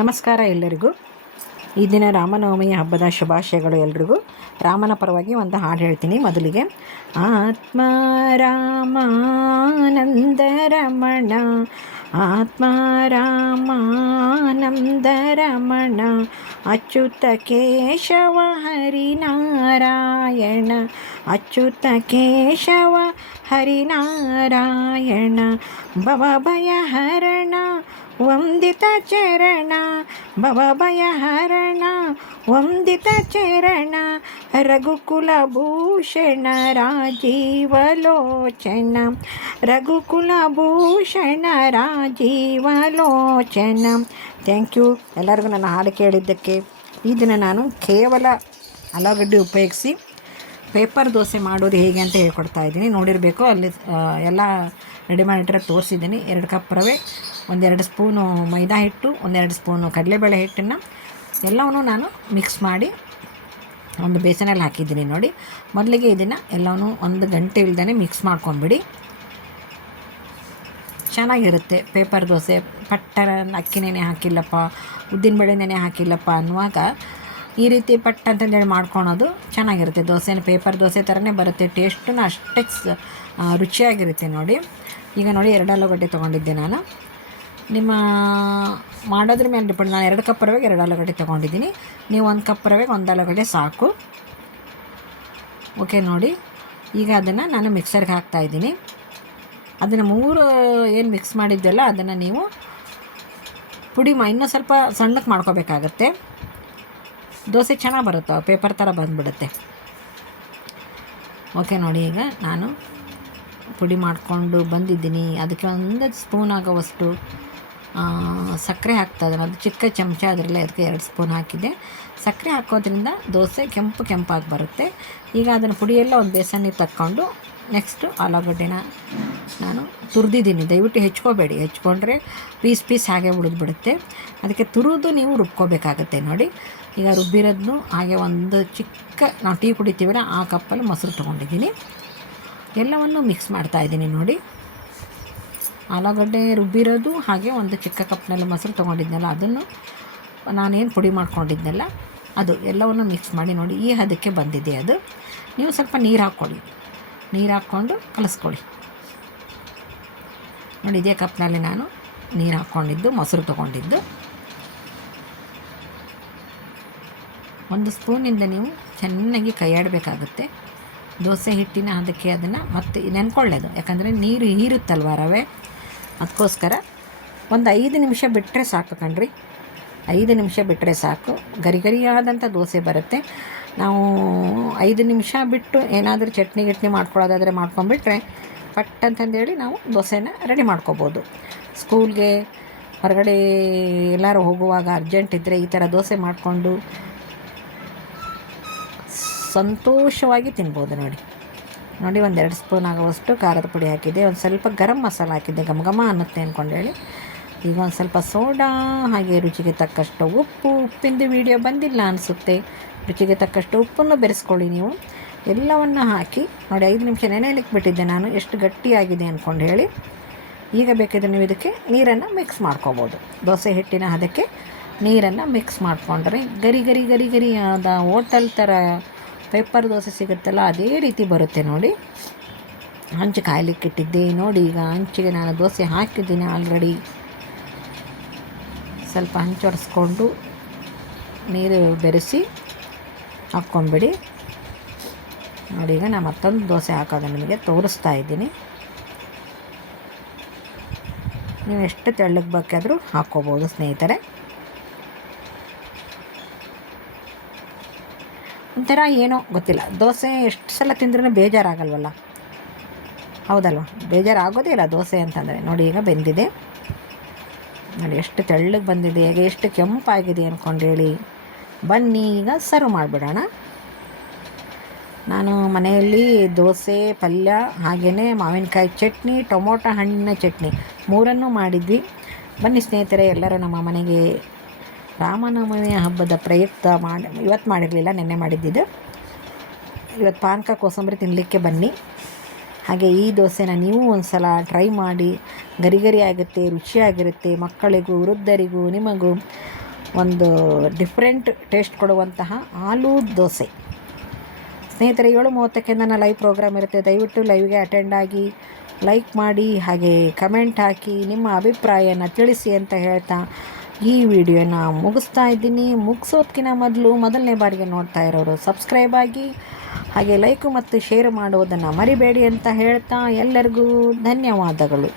ನಮಸ್ಕಾರ ಎಲ್ಲರಿಗೂ. ಈ ದಿನ ರಾಮನವಮಿಯ ಹಬ್ಬದ ಶುಭಾಶಯಗಳು ಎಲ್ರಿಗೂ. ರಾಮನ ಪರವಾಗಿ ಒಂದು ಹಾಡು ಹೇಳ್ತೀನಿ. ಮೊದಲಿಗೆ ಆತ್ಮ ರಾಮಾನಂದ ರಮಣ, ಆತ್ಮ ರಾಮಾನಂದ ರಮಣ, ಅಚ್ಯುತ ಕೇಶವ ಹರಿನಾರಾಯಣ, ಅಚ್ಯುತ ಕೇಶವ ಹರಿನಾರಾಯಣ, ಭವಭಯಹರಣ ವಂದಿತ ಚರಣ, ಭವಭಯಹರಣ ವಂದಿತ ಚರಣ, ರಘುಕುಲಭೂಷಣ ರಾಜೀವಲೋಚನ, ರಘುಕುಲಭೂಷಣ ರಾಜೀವಲೋಚನ. ಥ್ಯಾಂಕ್ ಯು ಎಲ್ಲರಿಗೂ ನನ್ನ ಹಾಡು ಕೇಳಿದ್ದಕ್ಕೆ. ಈ ದಿನ ನಾನು ಕೇವಲ ಆಲೂಗಡ್ಡೆ ಉಪಯೋಗಿಸಿ ಪೇಪರ್ ದೋಸೆ ಮಾಡೋದು ಹೇಗೆ ಅಂತ ಹೇಳ್ಕೊಡ್ತಾ ಇದ್ದೀನಿ. ನೋಡಿರಬೇಕು, ಅಲ್ಲಿ ಎಲ್ಲ ರೆಡಿ ಮಾಡಿಟ್ಟರೆ ತೋರಿಸಿದ್ದೀನಿ. 2 ಕಪ್ ರವೆ, 1-2 ಸ್ಪೂನು ಮೈದಾ ಹಿಟ್ಟು, 1-2 ಸ್ಪೂನು ಕಡಲೆಬೇಳೆ ಹಿಟ್ಟನ್ನು ಎಲ್ಲವನ್ನೂ ನಾನು ಮಿಕ್ಸ್ ಮಾಡಿ ಒಂದು ಬೇಸನಲ್ಲಿ ಹಾಕಿದ್ದೀನಿ. ನೋಡಿ, ಮೊದಲಿಗೆ ಇದನ್ನು ಎಲ್ಲವನ್ನೂ 1 ಗಂಟೆ ಇಲ್ದೇ ಮಿಕ್ಸ್ ಮಾಡ್ಕೊಂಬಿಡಿ. ಚೆನ್ನಾಗಿರುತ್ತೆ ಪೇಪರ್ ದೋಸೆ. ಪಟ್ಟರ ಅಕ್ಕಿ ನೆನೆ ಹಾಕಿಲ್ಲಪ್ಪ, ಉದ್ದಿನಬೇಳೆ ನೆನೆ ಹಾಕಿಲ್ಲಪ್ಪ ಅನ್ನುವಾಗ ಈ ರೀತಿ ಪಟ್ಟ ಅಂತಂದೇಳಿ ಮಾಡ್ಕೊಳೋದು ಚೆನ್ನಾಗಿರುತ್ತೆ. ದೋಸೆನ ಪೇಪರ್ ದೋಸೆ ಥರನೇ ಬರುತ್ತೆ. ಟೇಸ್ಟೂ ಅಷ್ಟೇ ರುಚಿಯಾಗಿರುತ್ತೆ. ನೋಡಿ, ಈಗ ನೋಡಿ 2 ಆಲೂಗಡ್ಡೆ ತೊಗೊಂಡಿದ್ದೆ ನಾನು. ನಿಮ್ಮ ಮಾಡೋದ್ರ ಮೇಲೆ ಡಿಪೆಂಡ್. ನಾನು 2 ಕಪ್ ರವೆಗೆ 2 ಆಲೂಗಡ್ಡೆ ತೊಗೊಂಡಿದ್ದೀನಿ. ನೀವು 1 ಕಪ್ ರವೆಗೆ 1 ಆಲೂಗಡ್ಡೆ ಸಾಕು. ಓಕೆ, ನೋಡಿ ಈಗ ಅದನ್ನು ನಾನು ಮಿಕ್ಸರ್ಗೆ ಹಾಕ್ತಾಯಿದ್ದೀನಿ. ಅದನ್ನು 3 ಏನು ಮಿಕ್ಸ್ ಮಾಡಿದ್ದೆಲ್ಲ ಅದನ್ನು ನೀವು ಪುಡಿ ಇನ್ನೂ ಸ್ವಲ್ಪ ಸಣ್ಣಕ್ಕೆ ಮಾಡ್ಕೋಬೇಕಾಗತ್ತೆ. ದೋಸೆ ಚೆನ್ನಾಗಿ ಬರುತ್ತೆ, ಪೇಪರ್ ಥರ ಬಂದುಬಿಡುತ್ತೆ. ಓಕೆ, ನೋಡಿ ಈಗ ನಾನು ಪುಡಿ ಮಾಡಿಕೊಂಡು ಬಂದಿದ್ದೀನಿ. ಅದಕ್ಕೆ 1 ಸ್ಪೂನ್ ಆಗೋವಷ್ಟು ಸಕ್ಕರೆ ಹಾಕ್ತಾಯಿದ್ದೀನಿ. ಅದು ಚಿಕ್ಕ ಚಮಚ, ಅದರಲ್ಲೇ ಅದಕ್ಕೆ 2 ಸ್ಪೂನ್ ಹಾಕಿದ್ದೆ. ಸಕ್ಕರೆ ಹಾಕೋದ್ರಿಂದ ದೋಸೆ ಕೆಂಪಾಗಿ ಬರುತ್ತೆ. ಈಗ ಅದನ್ನು ಪುಡಿಯೆಲ್ಲ ಒಂದು ಬೇಸನ್ನಿಗೆ ತಕ್ಕೊಂಡು ನೆಕ್ಸ್ಟು ಆಲೂಗಡ್ಡೆನ ನಾನು ತುರಿದಿದ್ದೀನಿ. ದಯವಿಟ್ಟು ಹೆಚ್ಕೋಬೇಡಿ, ಹೆಚ್ಕೊಂಡ್ರೆ ಪೀಸ್ ಹಾಗೆ ಉಳಿದ್ಬಿಡುತ್ತೆ. ಅದಕ್ಕೆ ತುರಿದು ನೀವು ರುಬ್ಕೋಬೇಕಾಗತ್ತೆ. ನೋಡಿ, ಈಗ ರುಬ್ಬಿರೋದನ್ನು ಹಾಗೆ ಒಂದು ಚಿಕ್ಕ ನಾವು ಟೀ ಕುಡಿತೀವಲ್ಲ ಆ ಕಪ್ಪಲ್ಲಿ ಮೊಸರು ತೊಗೊಂಡಿದ್ದೀನಿ. ಎಲ್ಲವನ್ನು ಮಿಕ್ಸ್ ಮಾಡ್ತಾಯಿದ್ದೀನಿ. ನೋಡಿ, ಆಲೂಗಡ್ಡೆ ರುಬ್ಬಿರೋದು ಹಾಗೆ ಒಂದು ಚಿಕ್ಕ ಕಪ್ನಲ್ಲಿ ಮೊಸರು ತೊಗೊಂಡಿದ್ನಲ್ಲ ಅದನ್ನು ನಾನೇನು ಪುಡಿ ಮಾಡ್ಕೊಂಡಿದ್ನಲ್ಲ ಅದು ಎಲ್ಲವನ್ನು ಮಿಕ್ಸ್ ಮಾಡಿ. ನೋಡಿ, ಈ ಹದಕ್ಕೆ ಬಂದಿದೆ ಅದು. ನೀವು ಸ್ವಲ್ಪ ನೀರು ಹಾಕ್ಕೊಳ್ಳಿ, ನೀರು ಹಾಕ್ಕೊಂಡು ಕಲಿಸ್ಕೊಳ್ಳಿ. ನೋಡಿ, ಇದೇ ಕಪ್ನಲ್ಲಿ ನಾನು ನೀರು ಹಾಕ್ಕೊಂಡಿದ್ದು, ಮೊಸರು ತೊಗೊಂಡಿದ್ದು. 1 ಸ್ಪೂನಿಂದ ನೀವು ಚೆನ್ನಾಗಿ ಕೈಯಾಡಬೇಕಾಗುತ್ತೆ. ದೋಸೆ ಹಿಟ್ಟಿನ ಅದಕ್ಕೆ ಅದನ್ನು ಮತ್ತೆ ನೆನ್ಕೊಳ್ಳೋದು, ಯಾಕಂದರೆ ನೀರು ಹೀರುತ್ತಲ್ವ ರವೆ, ಅದಕ್ಕೋಸ್ಕರ ಒಂದು 5 ನಿಮಿಷ ಬಿಟ್ಟರೆ ಸಾಕು ಕಣ್ರಿ. 5 ನಿಮಿಷ ಬಿಟ್ಟರೆ ಸಾಕು, ಗರಿಗರಿಯಾದಂಥ ದೋಸೆ ಬರುತ್ತೆ. ನಾವು 5 ನಿಮಿಷ ಬಿಟ್ಟು ಏನಾದರೂ ಚಟ್ನಿ ಮಾಡ್ಕೊಳ್ಳೋದಾದರೆ ಮಾಡ್ಕೊಂಬಿಟ್ರೆ ಪಟ್ ಅಂತಂದೇಳಿ ನಾವು ದೋಸೆನ ರೆಡಿ ಮಾಡ್ಕೋಬೋದು. ಸ್ಕೂಲ್ಗೆ ಹೊರಗಡೆ ಎಲ್ಲರೂ ಹೋಗುವಾಗ ಅರ್ಜೆಂಟ್ ಇದ್ದರೆ ಈ ಥರ ದೋಸೆ ಮಾಡಿಕೊಂಡು ಸಂತೋಷವಾಗಿ ತಿನ್ಬೋದು. ನೋಡಿ, 1-2 ಸ್ಪೂನ್ ಆಗುವಷ್ಟು ಖಾರದ ಪುಡಿ ಹಾಕಿದ್ದೆ. ಒಂದು ಸ್ವಲ್ಪ ಗರಂ ಮಸಾಲ ಹಾಕಿದ್ದೆ, ಘಮ ಅನ್ನುತ್ತೆ ಅಂದ್ಕೊಂಡೇಳಿ. ಈಗ ಒಂದು ಸ್ವಲ್ಪ ಸೋಡಾ, ಹಾಗೆ ರುಚಿಗೆ ತಕ್ಕಷ್ಟು ಉಪ್ಪಿಂದು ವಿಡಿಯೋ ಬಂದಿಲ್ಲ ಅನಿಸುತ್ತೆ. ರುಚಿಗೆ ತಕ್ಕಷ್ಟು ಉಪ್ಪನ್ನು ಬೆರೆಸ್ಕೊಳ್ಳಿ ನೀವು. ಎಲ್ಲವನ್ನು ಹಾಕಿ ನೋಡಿ 5 ನಿಮಿಷ ನೆನೆಯಲಿಕ್ಕೆ ಬಿಟ್ಟಿದ್ದೆ ನಾನು, ಎಷ್ಟು ಗಟ್ಟಿಯಾಗಿದೆ ಅಂದ್ಕೊಂಡು ಹೇಳಿ. ಈಗ ಬೇಕಿದ್ರೆ ನೀವು ಇದಕ್ಕೆ ನೀರನ್ನು ಮಿಕ್ಸ್ ಮಾಡ್ಕೋಬೋದು. ದೋಸೆ ಹಿಟ್ಟಿನ ಅದಕ್ಕೆ ನೀರನ್ನು ಮಿಕ್ಸ್ ಮಾಡಿಕೊಂಡ್ರೆ ಗರಿ ಆದ ಹೋಟೆಲ್ ಥರ ಪೇಪರ್ ದೋಸೆ ಸಿಗುತ್ತಲ್ಲ ಅದೇ ರೀತಿ ಬರುತ್ತೆ. ನೋಡಿ, ಹಂಚು ಕಾಯಲಿಕ್ಕೆ ಇಟ್ಟಿದ್ದೆ. ನೋಡಿ, ಈಗ ಹಂಚಿಗೆ ನಾನು ದೋಸೆ ಹಾಕಿದ್ದೀನಿ ಆಲ್ರೆಡಿ. ಸ್ವಲ್ಪ ಹಂಚು ಒರೆಸ್ಕೊಂಡು ನೀರು ಬೆರೆಸಿ ಹಾಕ್ಕೊಂಬಿಡಿ. ನೋಡಿ, ಈಗ ನಾನು ಮತ್ತೊಂದು ದೋಸೆ ಹಾಕೋದು ನಿಮಗೆ ತೋರಿಸ್ತಾ ಇದ್ದೀನಿ. ನೀವು ಎಷ್ಟು ತೆಳ್ಳಗೆ ಬೇಕಾದರೂ ಹಾಕ್ಕೋಬೋದು ಸ್ನೇಹಿತರೆ. ಒಂಥರ ಏನೋ ಗೊತ್ತಿಲ್ಲ, ದೋಸೆ ಎಷ್ಟು ಸಲ ತಿಂದ್ರೂ ಬೇಜಾರಾಗಲ್ವಲ್ಲ, ಹೌದಲ್ವ? ಬೇಜಾರಾಗೋದೇ ಇಲ್ಲ ದೋಸೆ ಅಂತಂದರೆ. ನೋಡಿ, ಈಗ ಬೆಂದಿದೆ. ನೋಡಿ ಎಷ್ಟು ತೆಳ್ಳಗೆ ಬಂದಿದೆ, ಈಗ ಎಷ್ಟು ಕೆಂಪಾಗಿದೆ ಅಂದ್ಕೊಂಡು ಹೇಳಿ. ಬನ್ನಿ ಈಗ ಸರ್ವ್ ಮಾಡಿಬಿಡೋಣ. ನಾನು ಮನೆಯಲ್ಲಿ ದೋಸೆ, ಪಲ್ಯ, ಹಾಗೆಯೇ ಮಾವಿನಕಾಯಿ ಚಟ್ನಿ, ಟೊಮೊಟೊ ಹಣ್ಣಿನ ಚಟ್ನಿ 3 ಮಾಡಿದ್ವಿ. ಬನ್ನಿ ಸ್ನೇಹಿತರೆ, ಎಲ್ಲರೂ ನಮ್ಮ ಮನೆಗೆ ರಾಮನವಮಿ ಹಬ್ಬದ ಪ್ರಯುಕ್ತ ಇವತ್ತು ಮಾಡಿರಲಿಲ್ಲ, ನೆನ್ನೆ ಮಾಡಿದ್ದಿದ್ದು. ಇವತ್ತು ಪಾನಕ ಕೋಸಂಬರಿ ತಿನ್ನಲಿಕ್ಕೆ ಬನ್ನಿ. ಹಾಗೆ ಈ ದೋಸೆನ ನೀವು ಒಂದು ಸಲ ಟ್ರೈ ಮಾಡಿ. ಗರಿ ಆಗುತ್ತೆ, ರುಚಿಯಾಗಿರುತ್ತೆ. ಮಕ್ಕಳಿಗೂ, ವೃದ್ಧರಿಗೂ, ನಿಮಗೂ ಒಂದು ಡಿಫ್ರೆಂಟ್ ಟೇಸ್ಟ್ ಕೊಡುವಂತಹ ಆಲೂ ದೋಸೆ. ಸ್ನೇಹಿತರೆ, 7:30ಕ್ಕೆ ನನ್ನ ಲೈವ್ ಪ್ರೋಗ್ರಾಮ್ ಇರುತ್ತೆ. ದಯವಿಟ್ಟು ಲೈವ್ಗೆ ಅಟೆಂಡ್ ಆಗಿ, ಲೈಕ್ ಮಾಡಿ, ಹಾಗೆ ಕಮೆಂಟ್ ಹಾಕಿ, ನಿಮ್ಮ ಅಭಿಪ್ರಾಯನ ತಿಳಿಸಿ ಅಂತ ಹೇಳ್ತಾ ಈ ವಿಡಿಯೋನ ಮುಗಿಸ್ತಾ ಇದ್ದೀನಿ. ಮುಗಿಸೋದಕ್ಕಿಂತ ಮೊದಲನೇ ಬಾರಿಗೆ ನೋಡ್ತಾ ಇರೋರು ಸಬ್ಸ್ಕ್ರೈಬ್ ಆಗಿ, ಹಾಗೆ ಲೈಕು ಮತ್ತು ಶೇರ್ ಮಾಡುವುದನ್ನು ಮರಿಬೇಡಿ ಅಂತ ಹೇಳ್ತಾ ಎಲ್ಲರಿಗೂ ಧನ್ಯವಾದಗಳು.